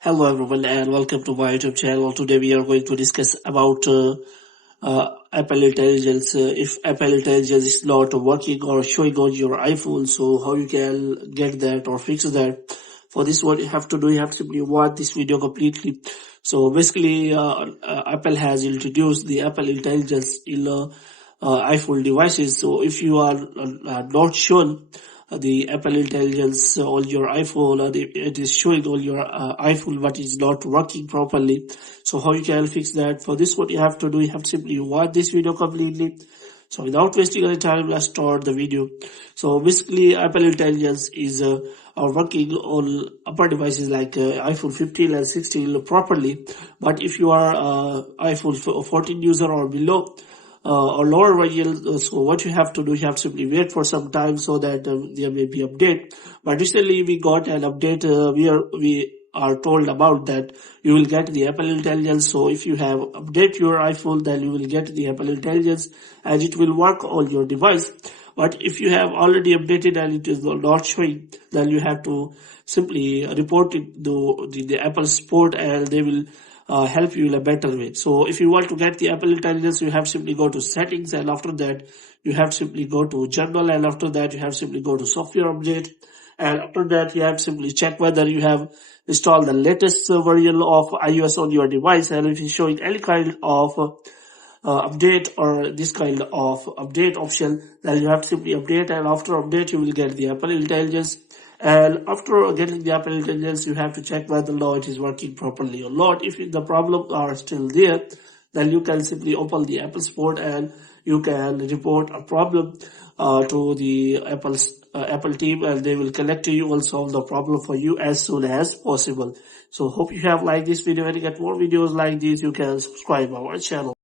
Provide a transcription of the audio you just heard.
Hello everyone and welcome to my YouTube channel. Today we are going to discuss about Apple Intelligence. If Apple Intelligence is not working or showing on your iPhone, so how you can get that or fix that. For this, what you have to do, you have to simply watch this video completely. So basically, Apple has introduced the Apple Intelligence in iPhone devices. So if you are not shown the Apple Intelligence on your iPhone, or it is showing on your iPhone but is not working properly, so how you can fix that? For this, what you have to do, you have to simply watch this video completely. So without wasting any time, let's start the video. So basically, Apple Intelligence is are working on upper devices like iPhone 15 and 16 properly. But if you are iPhone 14 user or below, or lower version, so what you have to do, you have to simply wait for some time so that there may be update. But recently we got an update we are told about that you will get the Apple Intelligence. So if you have update your iPhone, then you will get the Apple Intelligence and it will work on your device. But if you have already updated and it is not showing, then you have to simply report it to the Apple support and they will help you in a better way. So if you want to get the Apple Intelligence, you have simply go to settings, and after that you have simply go to general, and after that you have simply go to software update, and after that you have simply check whether you have installed the latest version of iOS on your device, and if it's showing any kind of update or this kind of update option, then you have to simply update, and after update you will get the Apple Intelligence. And after getting the Apple Intelligence, you have to check whether now it is working properly or not. If the problems are still there, then you can simply open the Apple support and you can report a problem to the Apple team, and they will connect to you and solve the problem for you as soon as possible. So hope you have liked this video, and to get more videos like this, you can subscribe our channel.